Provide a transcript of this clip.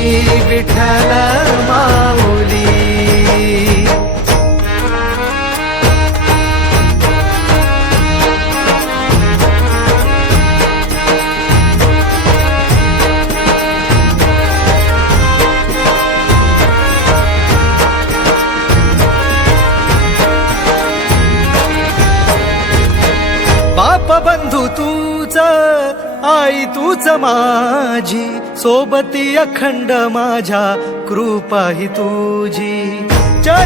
माऊली विठ्ठल बाप बंधू तूच आई तूच माझी सोबती अखंड माझ्या कृपा ही तुझी.